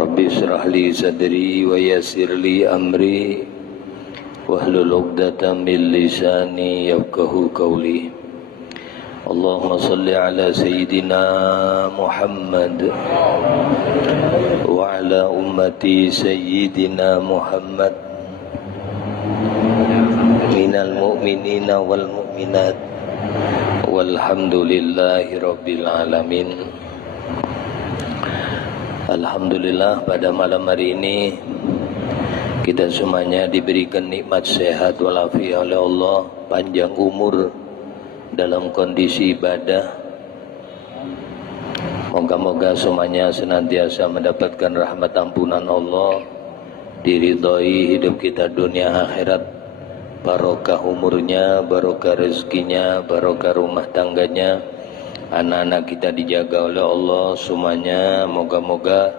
Rabbi israh li sadri wa yassir li amri wahlul 'uqdatam min lisani yafqahu qawli. Allahumma salli ala sayyidina Muhammad wa ala ummati sayyidina Muhammad minal mu'minina wal mu'minat walhamdulillahi rabbil alamin. Alhamdulillah, pada malam hari ini kita semuanya diberikan nikmat sehat walafiat oleh Allah, panjang umur dalam kondisi ibadah. Moga-moga semuanya senantiasa mendapatkan rahmat ampunan Allah, diridhoi hidup kita dunia akhirat, barokah umurnya, barokah rezekinya, barokah rumah tangganya, anak-anak kita dijaga oleh Allah semuanya. Moga-moga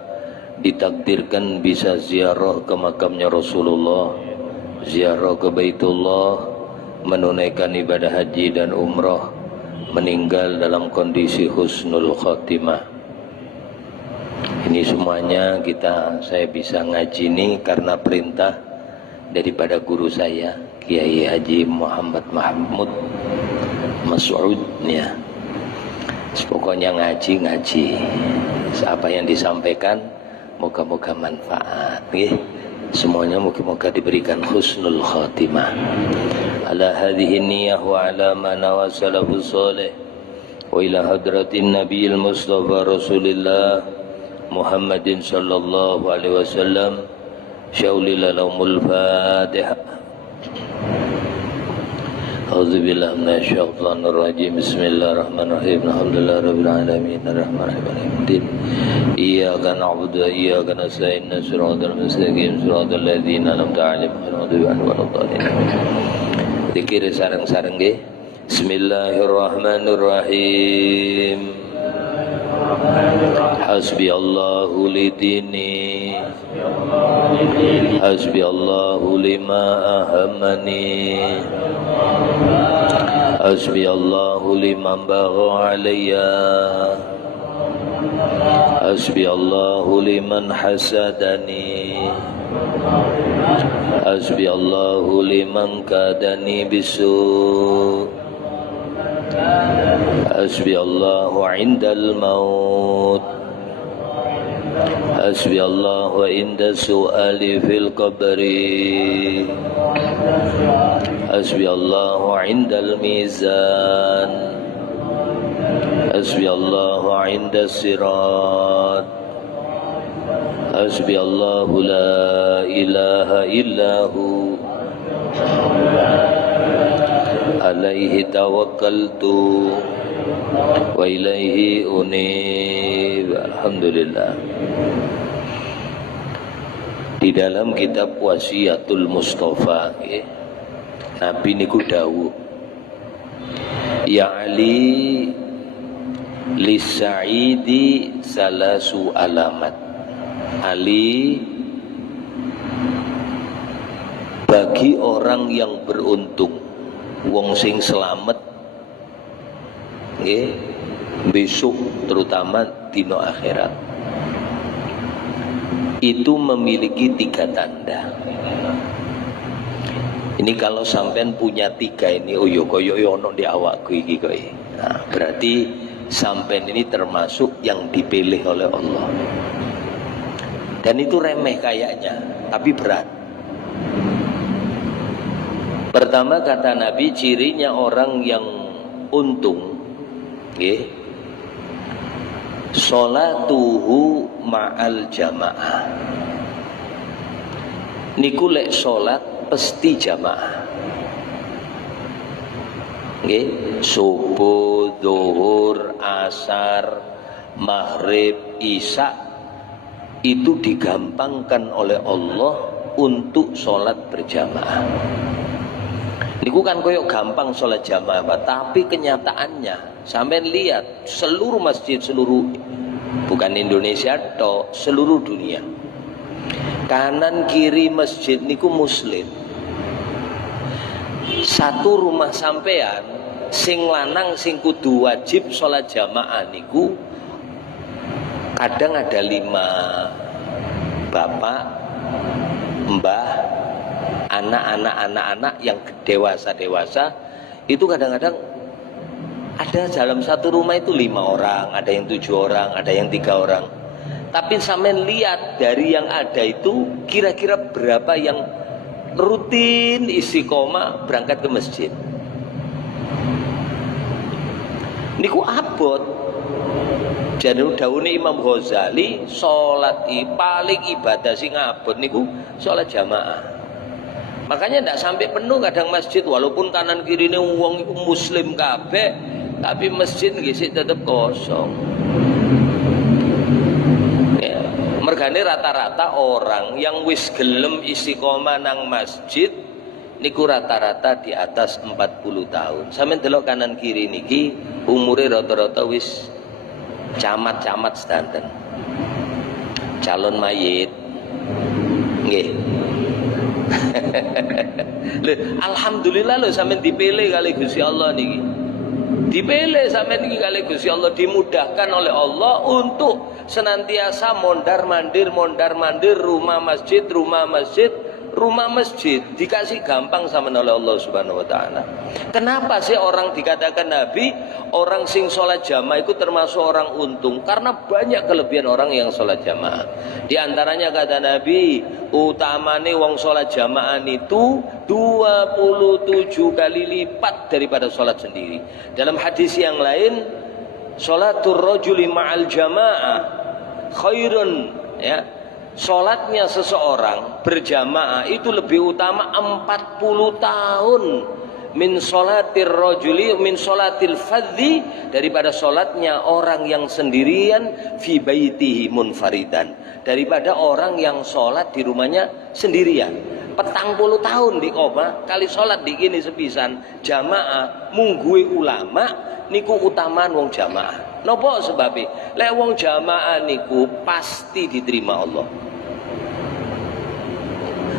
ditakdirkan bisa ziarah ke makamnya Rasulullah, ziarah ke Baitullah, menunaikan ibadah haji dan umrah, meninggal dalam kondisi husnul khotimah. Ini semuanya saya bisa ngaji ini karena perintah daripada guru saya, Kiai Haji Muhammad Mahmud Mas'ud ya. Pokoknya ngaji. Apa yang disampaikan moga-moga manfaat ya. Semuanya moga-moga diberikan husnul khatimah. Ala hadhihi niyyah wa ala ma nawa salafus salih wa ila hadratin nabiyil mustafa rasulillah Muhammadin sallallahu alaihi wasallam. Syaulil laumul Fatihah. A'udzu billahi minasyaitonir rajim. Bismillahirrahmanirrahim. Alhamdulillahirabbil alamin arrahmanir rahim. Iyyaka na'budu wa iyyaka nasta'in. Shiratal mustaqim shiratal ladzina an'amta 'alaihim ghairil maghdubi 'alaihim waladdallin. Zikir sareng-sareng nggih. Bismillahirrahmanirrahim. Hasbiyallahu lidini, hasbiyallahu lima ahammani, hasbiyallahu liman bagha alayya, hasbiyallahu liman hasadani, hasbiyallahu liman kadani bisu, hasbiyallahu indal maut, hasbiyallahu inda su'ali fil qabri, hasbiyallahu indal mizan, hasbiyallahu inda sirat, hasbiyallahu la ilaha illahu alaihi tawakkaltu wa ilaihi unib. Alhamdulillah. Di dalam kitab Wasiyatul Mustafa Nabi niku dawuh, ya Ali lis-sa'idi salasu alamat. Ali, bagi orang yang beruntung, wong sing selamat besok terutama dino akhirat, itu memiliki 3 tanda. Ini kalau sampean punya 3 ini, oh yo koyo ono di awakku iki kok. Nah, berarti sampean ini termasuk yang dipilih oleh Allah. Dan itu remeh kayaknya, tapi berat. Pertama kata Nabi, cirinya orang yang untung, sholatuhu ma'al jamaah. Niku lek sholat pasti jamaah. Subuh, zuhur, asar, maghrib, isya itu digampangkan oleh Allah untuk sholat berjamaah. Niku kan koyok gampang sholat jamaah, tapi kenyataannya sampai lihat seluruh masjid, bukan Indonesia toh, seluruh dunia, kanan kiri masjid niku muslim. Satu rumah sampean sing lanang sing kudu wajib sholat jamaah niku kadang ada 5, bapak, mbah, anak-anak yang dewasa itu kadang-kadang ada dalam satu rumah itu 5 orang, ada yang 7 orang, ada yang 3 orang. Tapi sampean lihat dari yang ada itu kira-kira berapa yang rutin istiqomah berangkat ke masjid. Niku abot. Jadi daune Imam Ghazali salat paling ibadah sing abot niku salat jamaah. Makanya ndak sampai penuh kadang masjid walaupun kanan kirine wong iku muslim kabeh, tapi masjid nggih sik tetep kosong. Mergane rata-rata orang yang wis gelem istiqomah nang masjid niku rata-rata di atas 40 tahun. Sampeyan delok kanan kiri niki umure rata-rata wis camat-camat sedanten. Calon mayit. Nggih. Alhamdulillah lho sampeyan dipilih kali Gusti Allah niki. Dipilih sampeyan niki kali Gusti Allah, dimudahkan oleh Allah untuk senantiasa mondar-mandir rumah masjid dikasih gampang sama oleh Allah Subhanahu wa taala. Kenapa sih orang dikatakan nabi, orang sing sholat jamaah itu termasuk orang untung? Karena banyak kelebihan orang yang sholat jamaah. Di antaranya kata Nabi, utamane wong sholat jamaah itu 27 kali lipat daripada sholat sendiri. Dalam hadis yang lain, sholatur rajuli ma'al jamaah khairun, ya. Sholatnya seseorang berjamaah itu lebih utama 40 tahun min sholatir rajuli min sholatil fadhi daripada sholatnya orang yang sendirian fi baitihi munfaridan, daripada orang yang sholat di rumahnya sendirian. 40 tahun di koma kali sholat di kini sepisan jamaah mungguhi ulama niku utamaan wong jamaah. Napa sebabe? Lek wong jamaah niku pasti diterima Allah.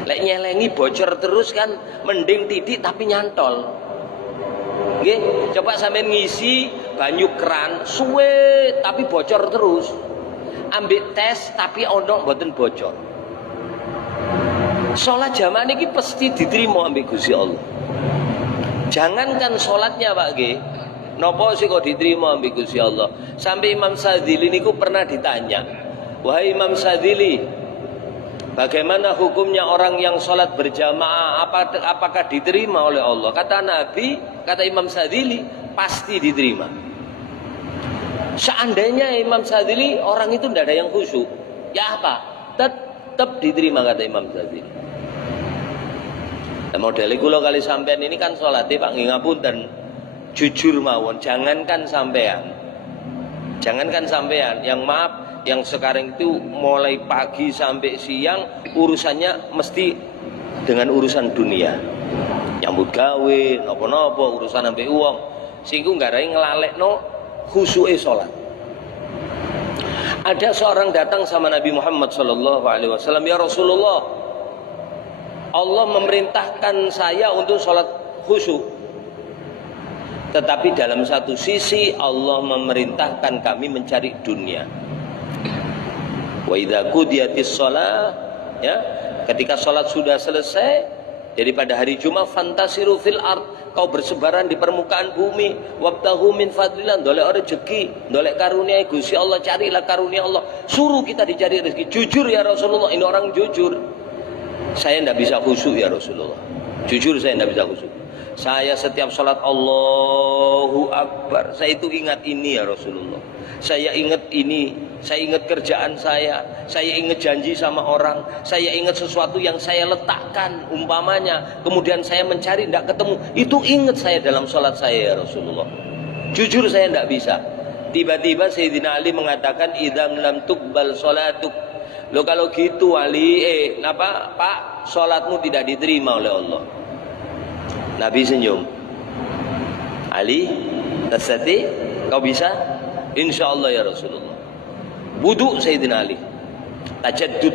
Lek nyelengi bocor terus kan mending titik tapi nyantol. Nggih, coba sampean ngisi banyu keran suwe tapi bocor terus. Ambil tes tapi ono mboten bocor. Salat jamaah niki pasti diterima ambek Gusti Allah. Jangankan salatnya Pak nggih. Napa sih kok diterima ambek Gusti Allah? Sampai Imam Sadzili niku pernah ditanya, "Wahai Imam Sadzili, bagaimana hukumnya orang yang sholat berjamaah? Apakah diterima oleh Allah?" Kata Nabi, kata Imam Sadzili, pasti diterima. Seandainya Imam Sadzili orang itu tidak ada yang khusyuk, ya apa? Tetap diterima kata Imam Sadzili. Nah, model kula kali sampean ini kan sholatnya Pak nggih ngapunten. Jujur mawon, jangankan sampean yang maaf yang sekarang itu mulai pagi sampai siang urusannya mesti dengan urusan dunia, nyambut gawe nopo-nopo urusan sampai uang, sehingga nggak ada yang ngelalekno khusyuke sholat. Ada seorang datang sama Nabi Muhammad SAW, "Ya Rasulullah, Allah memerintahkan saya untuk sholat khusyuk. Tetapi dalam satu sisi Allah memerintahkan kami mencari dunia. Wa idza qudiyatis shalah, ya, ketika salat sudah selesai daripada hari Jumat fantasiru fil ard, kau bersebaran di permukaan bumi, wabtahu min fadlillah, dolek rezeki, dolek karunia Gusti Allah, carilah karunia Allah. Suruh kita dicari rezeki. Jujur ya Rasulullah, ini orang jujur. Saya tidak bisa khusyuk ya Rasulullah. Jujur saya tidak bisa khusyuk. Saya setiap salat Allahu Akbar, saya itu ingat ini ya Rasulullah. Saya ingat ini, saya ingat kerjaan saya ingat janji sama orang, saya ingat sesuatu yang saya letakkan umpamanya, kemudian saya mencari tidak ketemu, itu ingat saya dalam salat saya ya Rasulullah. Jujur saya tidak bisa. Tiba-tiba Sayyidina Ali mengatakan idam lam tuqbal salatuk. Loh kalau gitu Ali, Pak, salatmu tidak diterima oleh Allah. Nabi senyum. Ali, tasati, kau bisa? Insya Allah ya Rasulullah. Wudu Sayyidina Ali, tajaddud,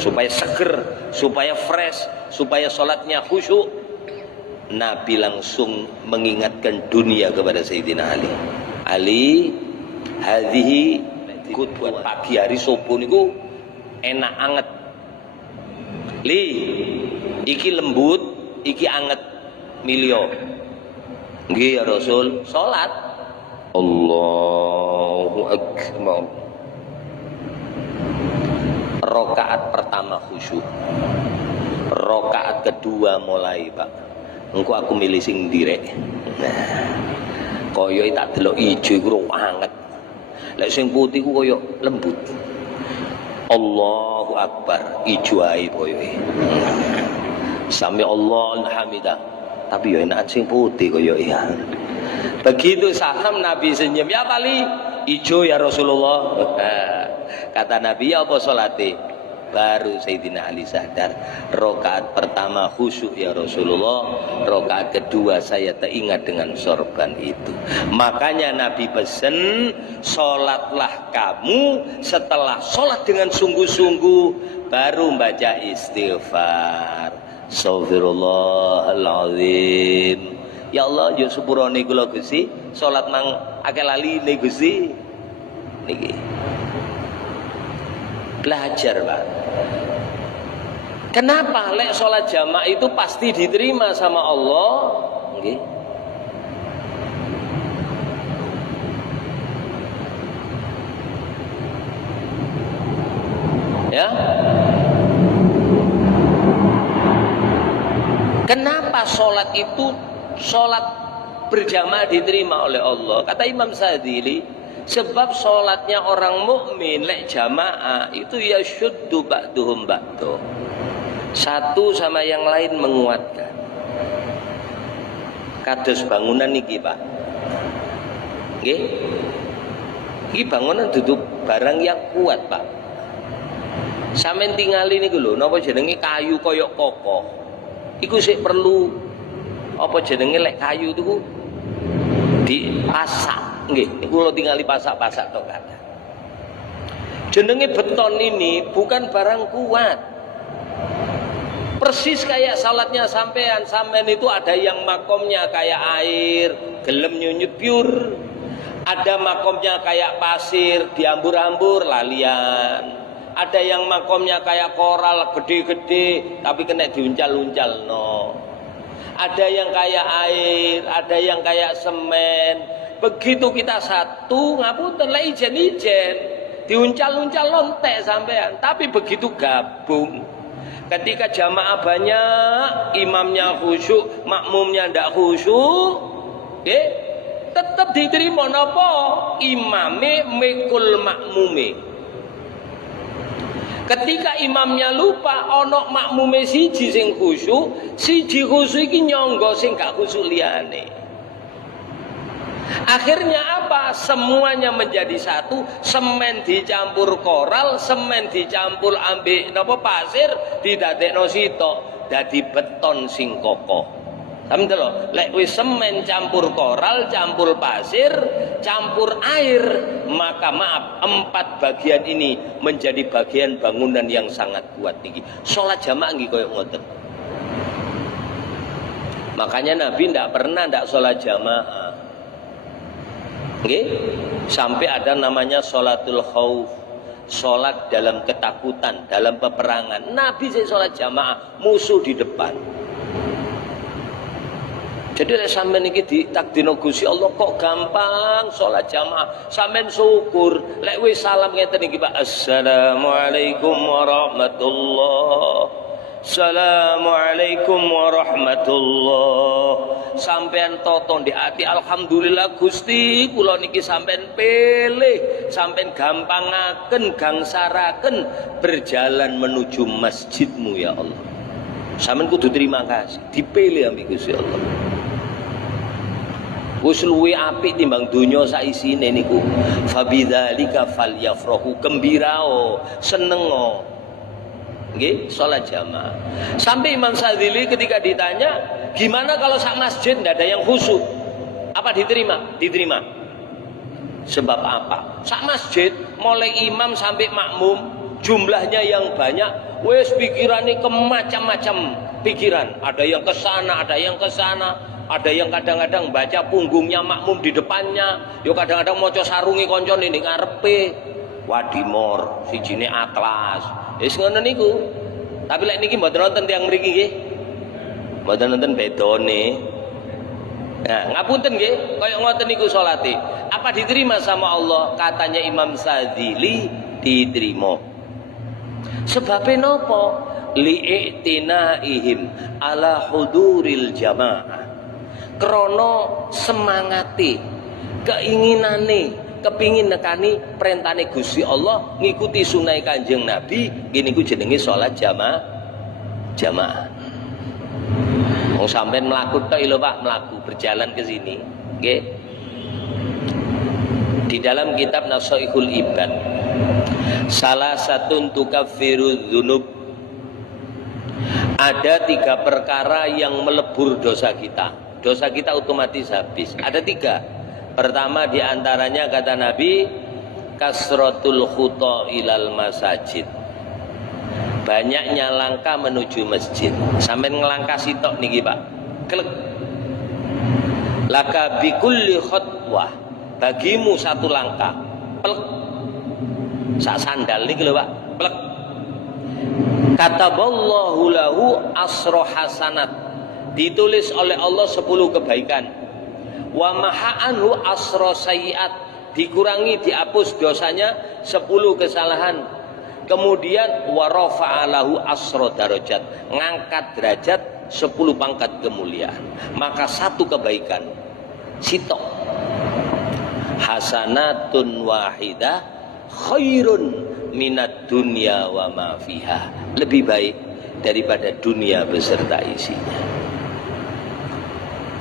supaya seger, supaya fresh, supaya sholatnya khusyuk. Nabi langsung mengingatkan dunia kepada Sayyidina Ali. Ali, hadhihi buat pagi hari subuh niku enak anget. Li, iki lembut, iki anget milio. Nggih ya Rasul, salat. Allahu Akbar. Rakaat pertama khusyuk. Rakaat kedua mulai, Pak. Engko aku milih sing ndirek. Nah, kaya tak delok ijo iku anget. Lek sing putih ku kaya lembut. Allahu Akbar, ijo ae koyoke. Sami Allahu hamidah. Tapi ya enak sing putih kaya ya. Begitu salam Nabi senyum, ya Pali, ijo ya Rasulullah. Kata Nabi, ya apa salate? Baru Sayyidina Ali sadar, rakaat pertama khusyuk ya Rasulullah, rakaat kedua saya teringat dengan sorban itu. Makanya Nabi pesen, sholatlah kamu setelah sholat dengan sungguh-sungguh baru baca istighfar. Astaghfirullahaladzim. Ya Allah, yo sepurane kula Gusti, sholat mang akeh lali ne Gusti. Niki belajar, Pak. Kenapa lek sholat jamaah itu pasti diterima sama Allah? Nggih. Ya. Kenapa sholat itu sholat berjamaah diterima oleh Allah? Kata Imam Sadzili, sebab sholatnya orang mukmin lek jamaah itu ya syuddu ba'duhum ba'du. Satu sama yang lain menguatkan. Kados bangunan niki, Pak. Nggih. Iki bangunan duduk barang yang kuat, Pak. Sampeyan tingali niku lho, napa jenenge kayu kaya kokoh. Iku sik perlu apa jenenge lek kayu itu dipasak. Nggih, niku kula tingali pasak-pasak tok kata. Jenenge beton ini bukan barang kuat. Persis kayak salatnya sampean itu ada yang makomnya kayak air, gelem nyunyut pure. Ada makomnya kayak pasir, diambur-ambur lalian. Ada yang makomnya kayak koral gede-gede tapi kena diuncal-uncal no. Ada yang kayak air, ada yang kayak semen. Begitu kita satu, ngapunten lek ijen-ijen, diuncal-uncal lontek sampean. Tapi begitu gabung, ketika jamaah banyak, imamnya khusyuk, makmumnya ndak khusyuk, tetap diterima napa? Imame mikul makmume. Ketika imamnya lupa, ono makmume siji sing khusyuk, siji khusyuk iki nyangga sing gak khusyuk liyane. Akhirnya apa? Semuanya menjadi satu. Semen dicampur koral, semen dicampur ambek napa pasir, didadekno sitok dadi beton sing kokoh. Sampe lho, lek wis semen campur koral, campur pasir, campur air, maka maaf, 4 bagian ini menjadi bagian bangunan yang sangat kuat niki. Salat jamaah nggih koyo ngoten. Makanya Nabi ndak pernah ndak salat jamaah. Nggih, sampai ada namanya sholatul khauf, sholat dalam ketakutan, dalam peperangan. Nabi sih sholat jamaah, musuh di depan. Jadi lek sampean iki ditakdirno Gusti Allah kok gampang sholat jamaah, sampean syukur. Lek wis salam ngeten iki Pak, assalamualaikum warahmatullahi. Assalamualaikum warahmatullahi. Sampean toton di hati, alhamdulillah Gusti kula niki sampean pilih, sampean gampangaken, gangsaraken berjalan menuju masjidmu ya Allah. Sampean kudu terima kasih, dipilih ambek Gusti Allah. Wis luwe apik timbang donya sak isine niku. Fabidzalika falyafrahu, gembirao, senengo. Nggih, salat jamaah. Sampai Imam Sadzili ketika ditanya, gimana kalau sak masjid ndak ada yang khusyuk? Apa diterima? Diterima. Sebab apa? Sak masjid mulai imam sampai makmum jumlahnya yang banyak, wes pikirannya kemacam-macam pikiran. Ada yang ke sana, ada yang ke sana. Ada yang kadang-kadang baca punggungnya makmum di depannya, yo kadang-kadang maca sarungi koncone ning ngarepe. Wadimor, sijine Atlas, Wis ngono niku. Tapi lek niki mboten wonten tiyang mriki nggih. Mboten wonten bedone. Nah, ngapunten nggih, kaya ngoten niku salate. Apa diterima sama Allah? Katanya Imam Sadzili diterima. Sebabnya napa? Li'tinaihim ala huduril jamaah. Krana semangate, keinginane, kepingin nekani perintahane Gusti Allah, ngikuti sunah Kanjeng Nabi, gini ku jenenge salat jamaah. Wong sampean mlaku tok lho Pak, mlaku berjalan ke sini, nggih. Di dalam kitab Nasaihul Ibad, salah satu tukaffiru dzunub, ada 3 perkara yang melebur dosa kita. Dosa kita otomatis habis. Ada 3. Pertama diantaranya kata Nabi, kasratul khuta ilal masajid. Banyaknya langkah menuju masjid. Sampai ngelangkah sitok niki Pak. Klek. Laka bikulli khutwah. Bagimu 1 langkah. Plek. Sak sandal niki lho Pak. Plek. Kataballahu lahu asra hasanat. Ditulis oleh Allah 10 kebaikan. Wa maha'anhu asra sayiat. Dikurangi, dihapus dosanya 10 kesalahan. Kemudian warafa'alahu asro darajat, ngangkat derajat 10 pangkat kemuliaan. Maka 1 kebaikan sitok, hasanatun wahidah khairun minad dunya wa ma fiha, lebih baik daripada dunia beserta isinya.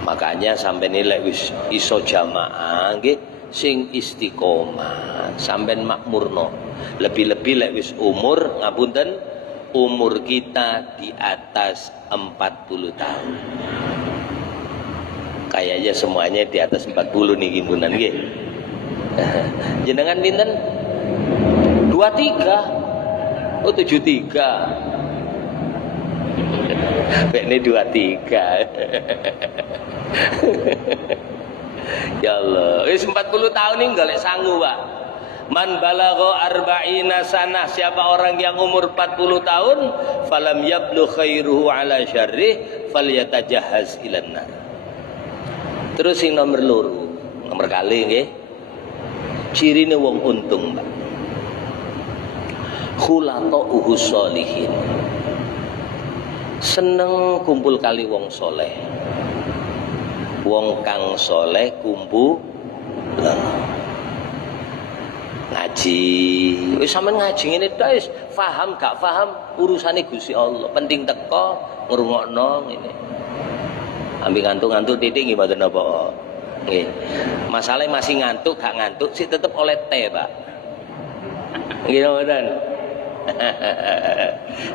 Makanya sampai nilai wis iso jamaah nggih sing istiqomah, sampean makmurno. Lebih-lebih lek wis umur, ngapunten, umur kita di atas 40 tahun. Kayaknya semuanya di atas 40 nih gimbunan nggih. Jenengan pinten? 23. Oh 73. Bekne 23. Ya Allah, wis 40 tahun ini golek sangu, Pak. Man balagha arba'ina sanah, siapa orang yang umur 40 tahun, falam yablu khairuhu ala syarrih falyatajahhaz ilan nar. Terus sing nomor 2, nomor kali nggih. Cirine wong untung, Pak. Khulatuhu sholihin. Seneng kumpul kali wong soleh. Wong kang soleh kumpul ngaji. Wis sampean ngaji ngene tok wis paham gak paham urusane Gusti Allah. Penting teko ngrungokno ngene. Ambil ngantuk-ngantuk titik nggih mboten napa. Nggih. Masalahe masih ngantuk gak ngantuk sih tetep oleh teh, Pak. Nggih mboten.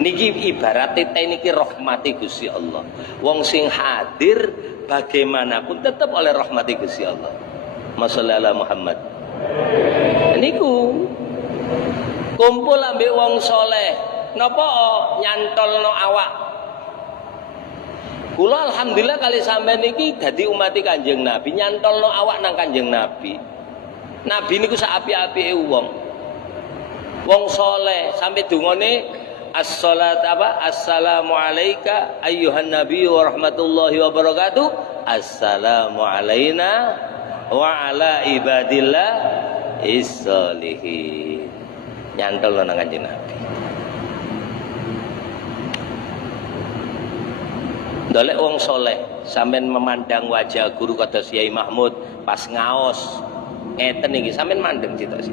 Niki ibarate teh niki rahmati Gusti Allah. Wong sing hadir bagaimanapun tetap oleh rahmati Gusti Allah. Masallallahu Muhammad. Niku kumpul ambek wong soleh, napa nyantolno awak. Kula alhamdulillah kali sampean niki dadi umat Kanjeng Nabi, nyantolno awak nang Kanjeng Nabi. Nabi niku sak apik-apike wong. Wong soleh sampai dungane as-salat apa? Assalamu alayka ayyuhan nabi wa rahmatullahi wa barakatuh. Assalamu alayna wa ala ibadillah is-solihin. Nyantol nang Kanjeng Nabi. Dolek wong soleh sampean memandang wajah guru kados Yai Mahmud pas ngaos ngeten iki sampean mandeng cita sih.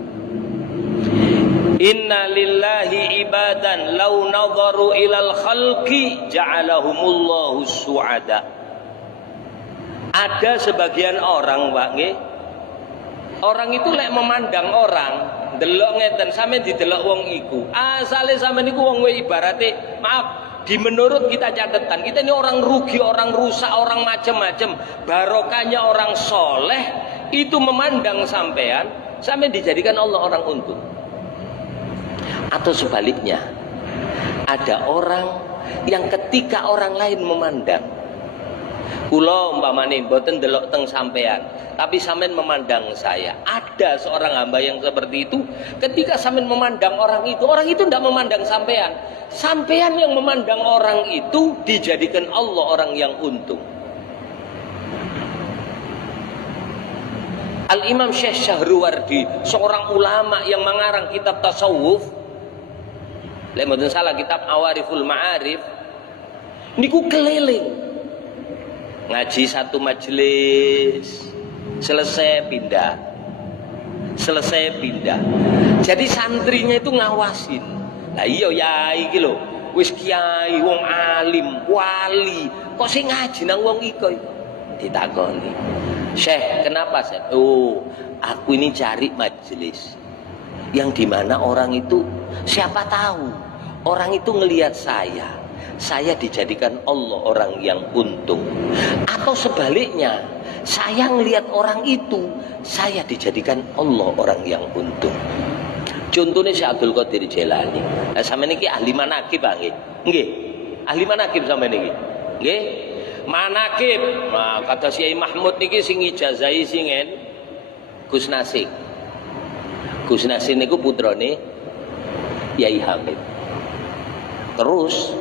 Inna lillahi ibadan law nadharu ilal khalqi ja'alahumullahu su'ada. Ada sebagian orang, Pak nggih. Orang itu lek memandang orang, delok ngeten sampeyan didelok wong iku. Asale sampeyan iku wong ibarate, maaf, di menurut kita catatan, kita ini orang rugi, orang rusak, orang macam-macam. Barokahnya orang soleh itu memandang sampean dijadikan Allah orang untung. Atau sebaliknya, ada orang yang ketika orang lain memandang, Kula umpamane mboten delok teng sampean, tapi sampean memandang saya. Ada seorang hamba yang seperti itu, ketika sampean memandang orang itu tidak memandang sampean. Sampean yang memandang orang itu dijadikan Allah orang yang untung. Al-Imam Syekh Syahruwardi, seorang ulama yang mengarang kitab tasawuf, lek mboten salah kitab Awariful Ma'arif, niku keliling ngaji satu majelis, selesai pindah. Jadi santrinya itu ngawasin. Lah iya ya iki lho, wis kiai wong alim, wali, kok sing ngaji nang wong iko ditakoni. Syekh, kenapa Syekh? Oh, aku ini cari majelis yang dimana orang itu, siapa tahu orang itu ngelihat saya dijadikan Allah orang yang untung, atau sebaliknya saya ngelihat orang itu, saya dijadikan Allah orang yang untung. Contohnya Syekh Abdul Qadir Jailani. Nah, sama niki ahli manakib nggih. Nggih. Ahli manakib sama niki. Nggih. Manakib. Nah, kata Syekh Mahmud niki sing ijazahi singen Gus Nasik. Gus Nasik niku putrane Yai Hamid. Terus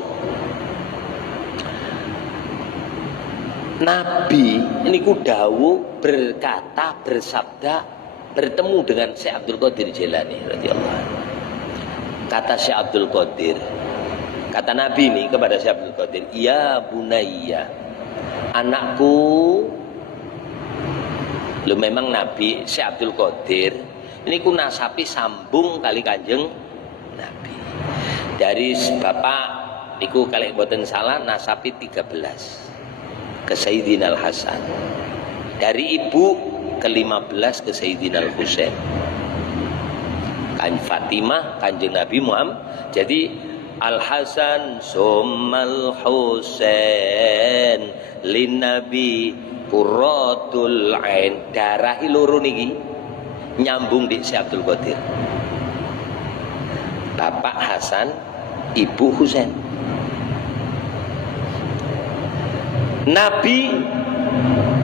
Nabi niku dawuh berkata, bersabda, bertemu dengan Syekh Abdul Qadir Jailani radhiyallahu anhu. Kata Syekh Abdul Qadir, kata Nabi ini kepada Syekh Abdul Qadir, "Ya bunayya, anakku." Lu memang Nabi Syekh Abdul Qadir ini ku nasapi sambung kali Kanjeng Nabi. Dari bapak niku kali boten salah nasapi 13 ke Sayyidina Al-Hasan, dari ibu ke-15 ke Sayyidina Al-Husain, kan Fatimah Kanjeng Nabi Muhammad. Jadi Al-Hasan summal Husain lin Nabi qurratul ain, darah loro niki nyambung di Syekh Abdul Qadir. Bapak Hasan, ibu Husain. Nabi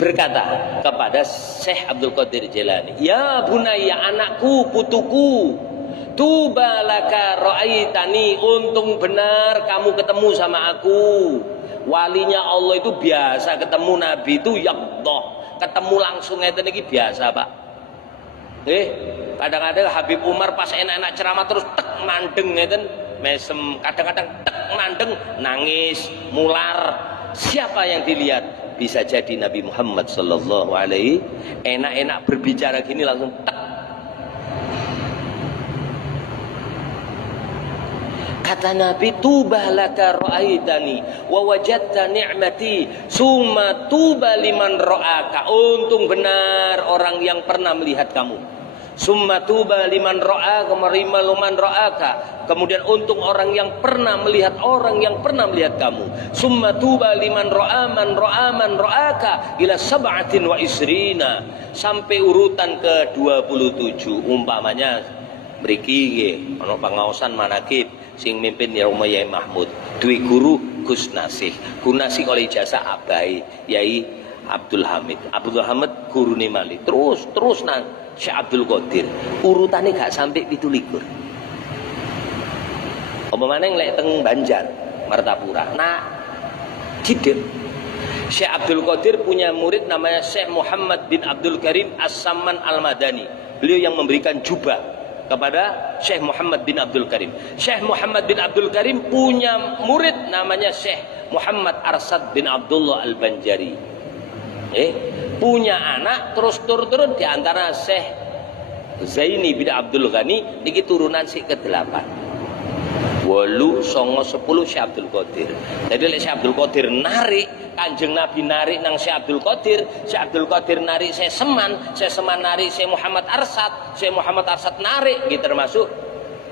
berkata kepada Syekh Abdul Qadir Jailani, "Ya bunayya, anakku, putuku, tuba laka ra'aitani, untung benar kamu ketemu sama aku." Walinya Allah itu biasa ketemu Nabi itu yaqdah, ketemu langsung ngeten iki biasa, Pak. Kadang-kadang Habib Umar pas enak-enak ceramah terus tek mandeng ngeten, mesem, kadang-kadang tek mandeng nangis, mular. Siapa yang dilihat? Bisa jadi Nabi Muhammad sallallahu alaihi, enak-enak berbicara gini langsung tak. Kata Nabi, "Tuba laka ra'aitani wa wajadta ni'mati, summa tuba liman ra'aka." Untung benar orang yang pernah melihat kamu. Summa tuba liman ra'aka marima luman ra'aka. Kemudian untung orang yang pernah melihat orang yang pernah melihat kamu. Summa tuba liman ra'aman ra'aka ila sab'atin wa isrina, sampai urutan ke-27. Umpamanya mriki nggih ana pangaosan manakib sing mimpin ya Yai Mahmud, duwe guru Gus Nasih. Gus Nasih oleh ijazah abai Yai Abdul Hamid. Abdul Hamid gurune malih. Terus nang Syekh Abdul Qadir, urutannya gak sampai 17. Apa maneh lek teng Banjar, Martapura. Nah, Cidem. Syekh Abdul Qadir punya murid namanya Syekh Muhammad bin Abdul Karim As-Samman Al-Madani. Beliau yang memberikan jubah kepada Syekh Muhammad bin Abdul Karim. Syekh Muhammad bin Abdul Karim punya murid namanya Syekh Muhammad Arsad bin Abdullah Al-Banjari. Punya anak terus turun di antara Syekh Zaini bin Abdul Ghani niki turunan sik ke-8. 8, 9, 10 Syekh Abdul Qadir. Jadi lek Syekh Abdul Qadir narik, Kanjeng Nabi narik nang Syekh Abdul Qadir, Syekh Abdul Qadir narik Syekh Seman narik Syekh Muhammad Arsad, Syekh Muhammad Arsad narik, iki termasuk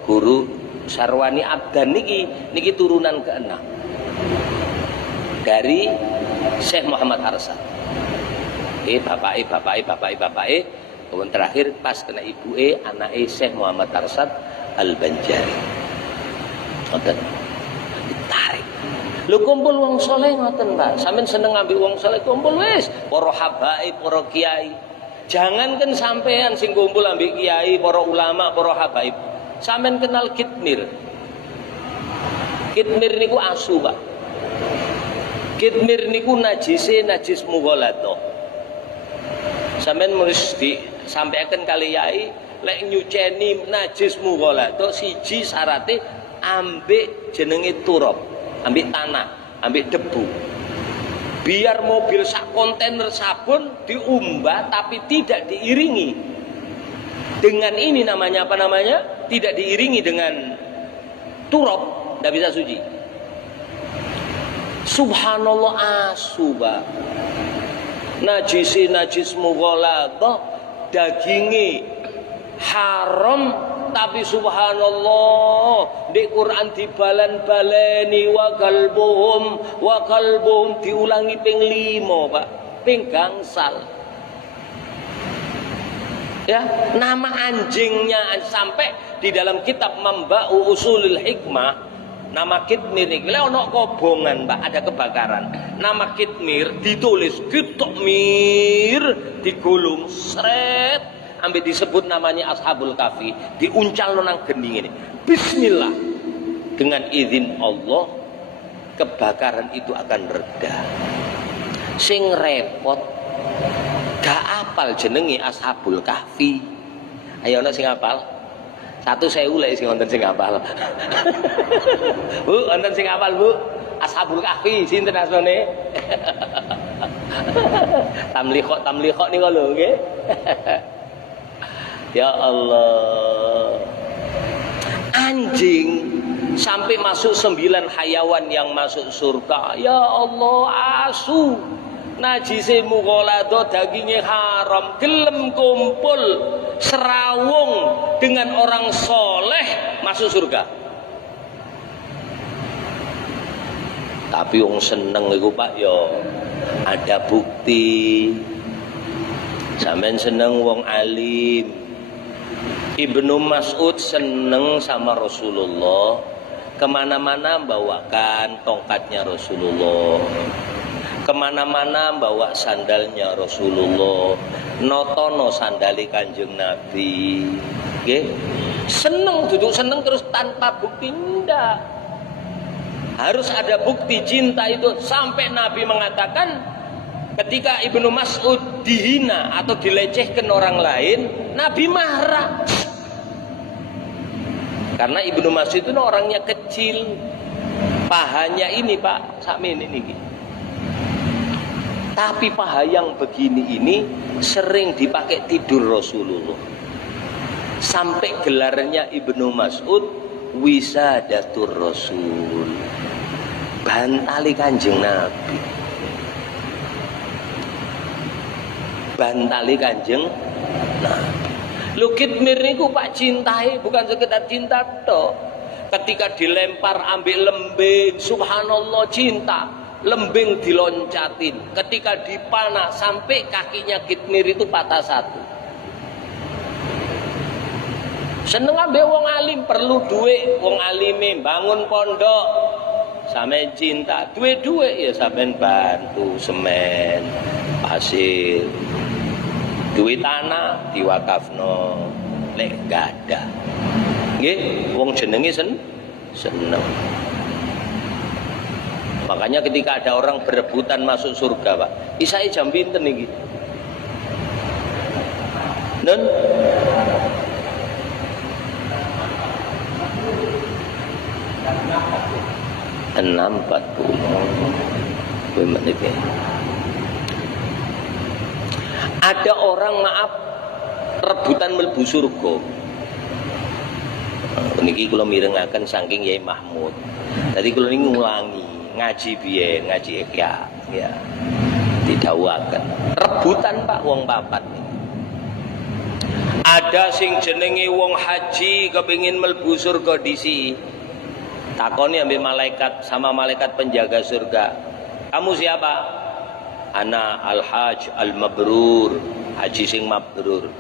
guru Sarwani Abdan niki turunan ke-6 dari Syekh Muhammad Arsad. Bapake. Kemudian terakhir pas kena ibuke anake Syekh Muhammad Arsad Al-Banjari. Ditarik. Lho kumpul wong saleh ngoten, Pak. Sampeyan seneng ngambil wong saleh kumpul wis, para habaib, para kiai. Jangankan sampean sing kumpul ambek kiai, para ulama, para habaib. Sampeyan kenal kitmir. Kitmir niku asu, Pak. Kitmir niku najis mughaladhah. Sampeyan mesti disampaikan kali yai lek nyuceni najis mughaladhah siji syarate ambek jenenge turab, ambek tanah, ambek debu. Biar mobil sak kontainer sabun diumbah tapi tidak diiringi dengan ini namanya apa namanya? Tidak diiringi dengan turab. Tidak bisa suci. Subhanallah asu, Pak. Najis mughaladhah, daginge haram tapi subhanallah di Quran dibalan-baleni wa kalbuhum diulangi ping 5, Pak. Ping gangsal. Ya, nama anjingnya sampai di dalam kitab Mamba'u Usulul Hikmah. Nama kitmir ini, kalau ada kobongan, Pak, ada kebakaran. Nama kitmir ditulis kitmir, digulung, seret, ambil disebut namanya Ashabul Kahfi, diuncal nang gending ini. Bismillah, dengan izin Allah, kebakaran itu akan reda. Sing repot, gak apal jenengi Ashabul Kahfi. Ayo ana sing apal? 1.000 lek sing wonten sing hafal. Bu, wonten sing hafal, Bu? Ashabul Kahfi sinten asmane? Tamliqah niku lho, nggih. Ya Allah. Anjing sampai masuk 9 hayawan yang masuk surga. Ya Allah, asu. Najise mughaladhah, dagingnya haram, gelem kumpul serawung dengan orang soleh masuk surga. Tapi wong seneng iku, Pak, yo ada bukti. Sampeyan seneng wong alim. Ibnu Mas'ud seneng sama Rasulullah, kemana-mana bawakan tongkatnya Rasulullah, kemana-mana bawa sandalnya Rasulullah, notono sandali Kanjeng Nabi. Nggih. Seneng, duduk seneng terus tanpa bukti, ndak. Harus ada bukti cinta itu. Sampai Nabi mengatakan ketika Ibnu Mas'ud dihina atau dilecehkan orang lain, Nabi marah. Karena Ibnu Mas'ud itu orangnya kecil, pahanya ini, Pak, sakmene niki. Tapi paha yang begini ini sering dipakai tidur Rasulullah. Sampai gelarnya Ibnu Mas'ud Wisadatur Rasul, bantali Kanjeng Nabi, bantali Kanjeng Nabi. Lho kitmir niku Pak cintai bukan sekedar cinta tok. Ketika dilempar ambil lembing, subhanallah cinta. Lembing diloncatin, ketika dipanah sampai kakinya kitmir itu patah satu. Seneng ambek wong alim, perlu duit wong alime bangun pondok, sampe cinta duit ya sampean bantu semen, pasir, duit tanah diwakafno, lek gak ada. Nggih, wong jenenge seneng. Makanya ketika ada orang berebutan masuk surga, Pak, isai jam pinten niki? Nun 6.40 menit. Ada orang maaf rebutan mlebu surga. Niki kula mirengaken saking Yai Mahmud. Tadi kula niki ngulangi ngaji biyen, ngaji Ihya, ya. Didhawuhaken. Rebutan Pak wong papat. Ada sing jenenge wong haji kepengin mlebu surga disi. Takoni ambil malaikat sama malaikat penjaga surga. Kamu siapa? Ana al-hajj al-mabrur, haji sing mabrur.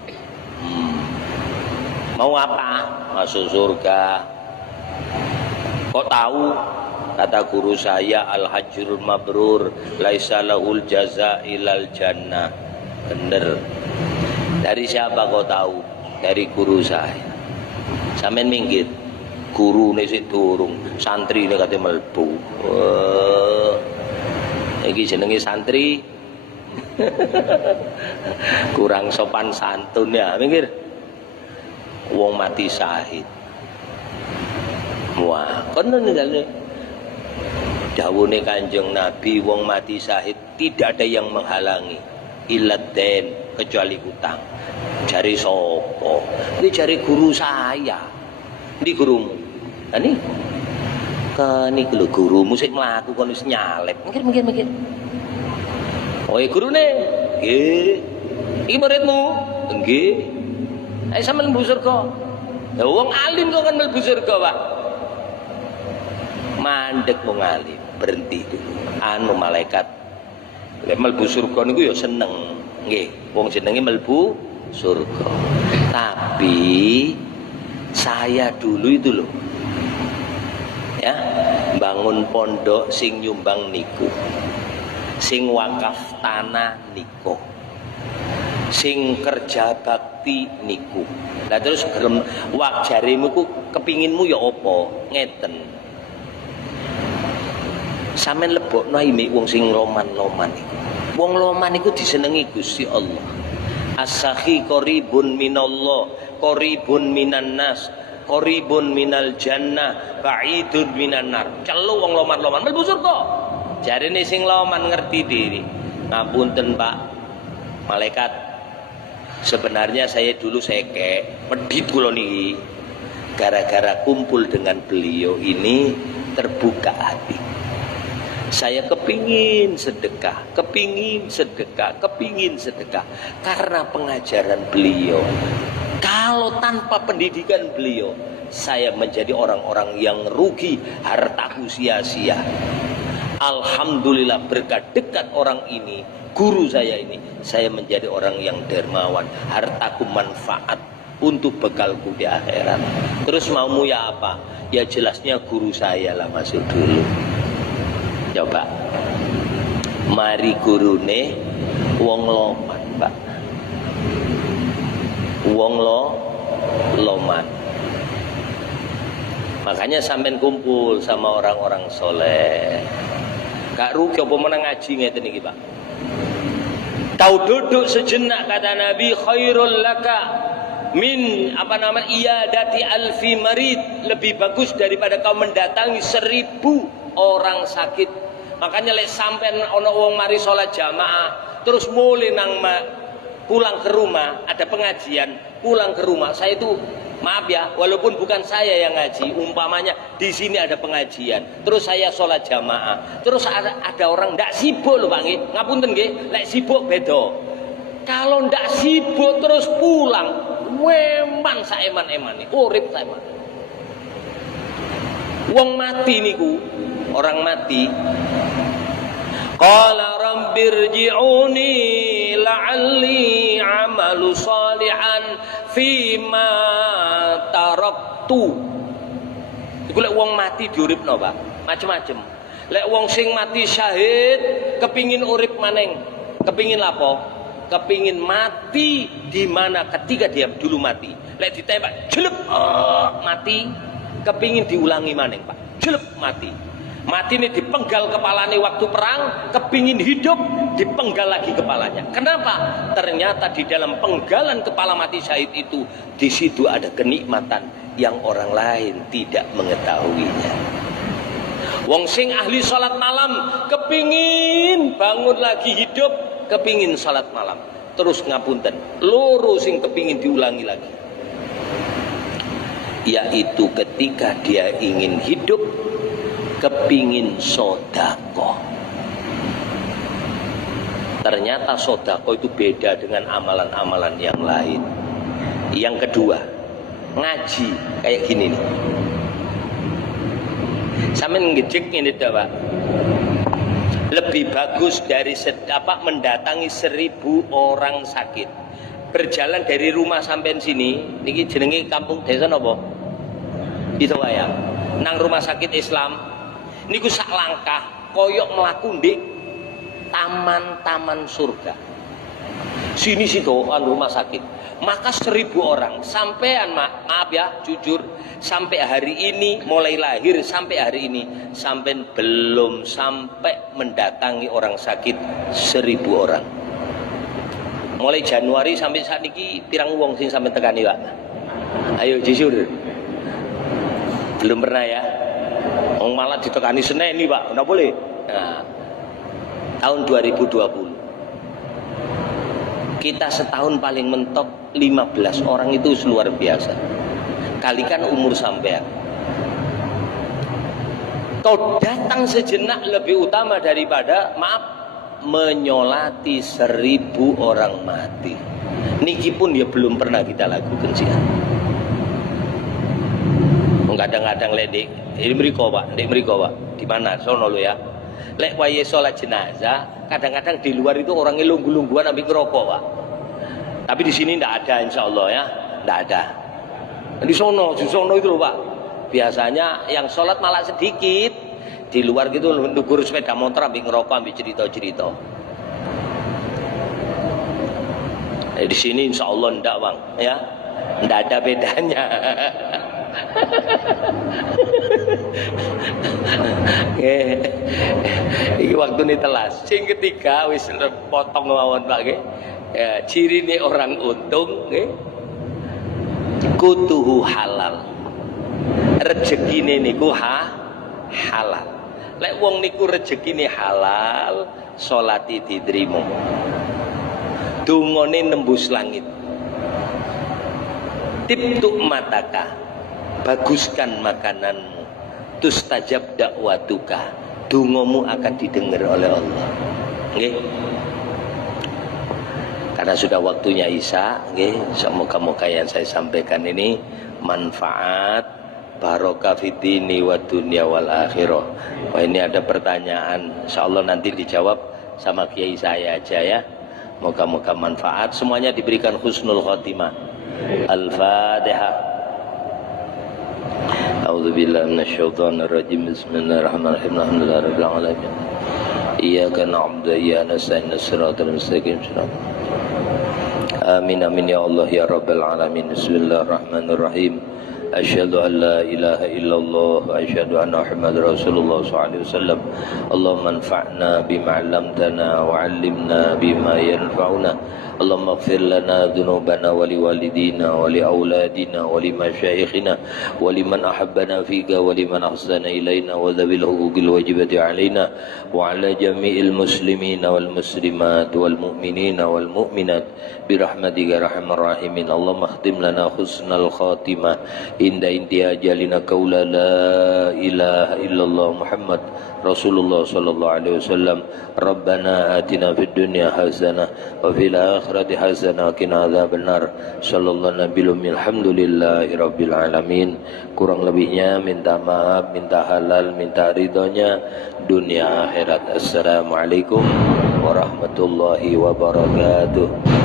Mau apa? Masuk surga. Kok tahu? Kata guru saya, al-hajjul mabrur laisa lahul jaza ilal jannah. Bener. Dari siapa kau tahu? Dari guru saya. Sampeyan minggir. Guru ini sik durung, santri ini kate mlebu. Iki jenenge santri. Kurang sopan santun ya, minggir. Wong mati syahid. Wah, kono ninggalne. Dawuhne Kanjeng Nabi, wong mati syahid tidak ada yang menghalangi. Iladen, kecuali utang. Jari sopo? Ini jari guru saya. Ini gurumu. Ini lho gurumu sik mlaku kon wis nyalep. Mikir. Oh, gurune. Nggih. Iki muridmu? Nggih. Ayo sampeyan mlebu surga. Lah wong alim kok kan mlebu surga, Pak. Mandek wong alim, berhenti dulu. Anu malaikat lek mlebu surga niku ya seneng. Nggih, wong jenenge mlebu surga. Tapi saya dulu itu loh, ya, bangun pondok sing nyumbang niku, sing wakaf tanah niku, sing kerja bakti niku. Lah terus wak jarimu ku kepinginmu ya apa? Ngeten. Sampeyan lebokno ime wong sing loman-loman iku. Wong loman iku disenengi Gusti Allah. As-sakhi qaribun minallah, qaribun minan nas, qaribun minal jannah, ba'idun minan nar. Celu wong loman-loman mlebu surga. Jarine sing loman ngerti diri. Ngapunten Pak, malaikat. Sebenarnya saya dulu sekek, medhit kula niki. Gara-gara kumpul dengan beliau ini terbuka hati. Saya kepingin sedekah karena pengajaran beliau. Kalau tanpa pendidikan beliau, saya menjadi orang-orang yang rugi, hartaku sia-sia. Alhamdulillah berkat dekat orang ini, guru saya ini, saya menjadi orang yang dermawan, hartaku manfaat untuk bekalku di akhirat. Terus maumu ya apa? Ya jelasnya guru saya lah masuk dulu. Coba, mari gurune wong loman, Pak. Wong loman. Makanya sampean kumpul sama orang-orang soleh. Gak rugi apa menang ngaji ngeten iki, Pak. Tahu duduk sejenak kata Nabi, khairul laka min iyadati alfi marid, lebih bagus daripada kau mendatangi 1000 orang sakit. Makanya lek sampean ana wong mari salat jamaah terus mulai nang pulang ke rumah, ada pengajian, pulang ke rumah, saya itu maaf ya, walaupun bukan saya yang ngaji, umpamanya di sini ada pengajian, terus saya sholat jamaah, terus ada orang ndak sibuk loh Pak nggih, ngapunten nggih, lek sibuk beda. Kalau ndak sibuk terus pulang, weman saeman-eman nih, urip saeman. Wong mati niku, orang mati. Qala rabbirji'uni la'alli amalu salihan fima taraktu. Iku lek wong mati diuripno, Pak. Macem-macem. Lek wong sing mati syahid kepingin urip maneng. Kepingin lapo? Kepingin mati di mana ketika dia dulu mati. Lek ditembak jelep mati, kepingin diulangi maneng, Pak. Jelep mati. Mati ini dipenggal kepalanya waktu perang, kepingin hidup, dipenggal lagi kepalanya. Kenapa? Ternyata di dalam penggalan kepala mati syahid itu, di situ ada kenikmatan yang orang lain tidak mengetahuinya. Wong sing ahli salat malam, kepingin bangun lagi hidup, kepingin salat malam. Terus ngapunten, loro sing kepingin diulangi lagi. Yaitu ketika dia ingin hidup, kepingin sodako. Ternyata sodako itu beda dengan amalan-amalan yang lain. Yang kedua, ngaji kayak gini nih. Sampeyan ngejek ini Pak. Lebih bagus dari mendatangi 1000 orang sakit. Berjalan dari rumah sampai sini, niki jenenge kampung desa napa? Itu ya. Nang rumah sakit Islam niku sak langkah koyok mlaku ndek taman-taman surga. Sini situ rumah sakit. Maka 1000 orang sampean maaf ya jujur sampai hari ini mulai lahir sampai hari ini sampai belum sampai mendatangi orang sakit 1000 orang. Mulai Januari sampai saat ini pirang wong sing sampai tekani Pak. Ayo jujur. Belum pernah ya. Wong malah ditekani Senin nih Pak. Enggak boleh. Nah, tahun 2020 kita setahun paling mentok 15 orang itu luar biasa. Kalikan umur sampean. Kau datang sejenak lebih utama daripada menyolati 1000 orang mati. Niki pun ya belum pernah kita lakukan sih. Kadang-kadang ledek. Ini mriko Pak, ndek mriko Pak. Di mana? Sono lo ya. Lek wayahe salat jenazah, kadang-kadang di luar itu orangnya lunggu-lungguan ambil ngerokok Pak. Tapi di sini tidak ada insya Allah ya, tidak ada. Di sono itu loh Pak. Biasanya yang sholat malah sedikit. Di luar gitu nunggu sepeda motor ambil ngerokok ambil cerita-cerita. Di sini insya Allah tidak Bang, ya, tidak ada bedanya. Iki waktu ini telas. Sing ketiga wis potong mawon Pak nggih. Ya, ciri nih orang untung nggih. Kutuhu halal. Rezekine niku halal. Lek wong niku rezekine halal, salati diterima. Dungane nembus langit. Tibtu mataka. Baguskan makananmu. Tustajab dakwatuka. Dungomu akan didengar oleh Allah. Nggih. Karena sudah waktunya Isya, nggih, semoga-moga yang saya sampaikan ini manfaat, barokah fitini wa dunya wal akhirah. Wah, ini ada pertanyaan, insyaallah nanti dijawab sama kiai saya aja ya. Moga-moga manfaat, semuanya diberikan husnul khotimah. Al-Fatihah. A'udzubillahi minasyaitonir rajim. Bismillahirrahmanirrahim. Alhamdulillahirabbil alamin. Iyyaka na'budu wa iyyaka nasta'in. Shiratal mustaqim. Amin amin ya Allah ya Rabbal alamin. Bismillahirrahmanirrahim. Asyhadu an la ilaha illallah wa asyhadu anna Muhammadar Rasulullah sallallahu alaihi wasallam. Allahumma anfa'na bima 'allamtana wa 'allimna bima yanfa'una. Allahumma ighfir lana dhunubana wa liwalidina wa liauladina wa limasyayikhina wa liman ahabbana fika wa liman ahsana ilaina wa dhabil huquqil wajibati alaina wa ala jami'il muslimina wal muslimat wal mu'minina wal mu'minat birahmatika arhamar rahimin. Allahumma khtim lana husnal khatimah inda intiha ajalina qaula la ilaha illallah Muhammad Rasulullah sallallahu alaihi wasallam. Rabbana atina fid dunya hasanah wa fil akhirati hasanah wa qina adzabannar. Sallallahu nabiyil hamdulillahi rabbil alamin. Kurang lebihnya minta maaf, minta halal, minta ridhonya dunia akhirat. Assalamualaikum warahmatullahi wabarakatuh.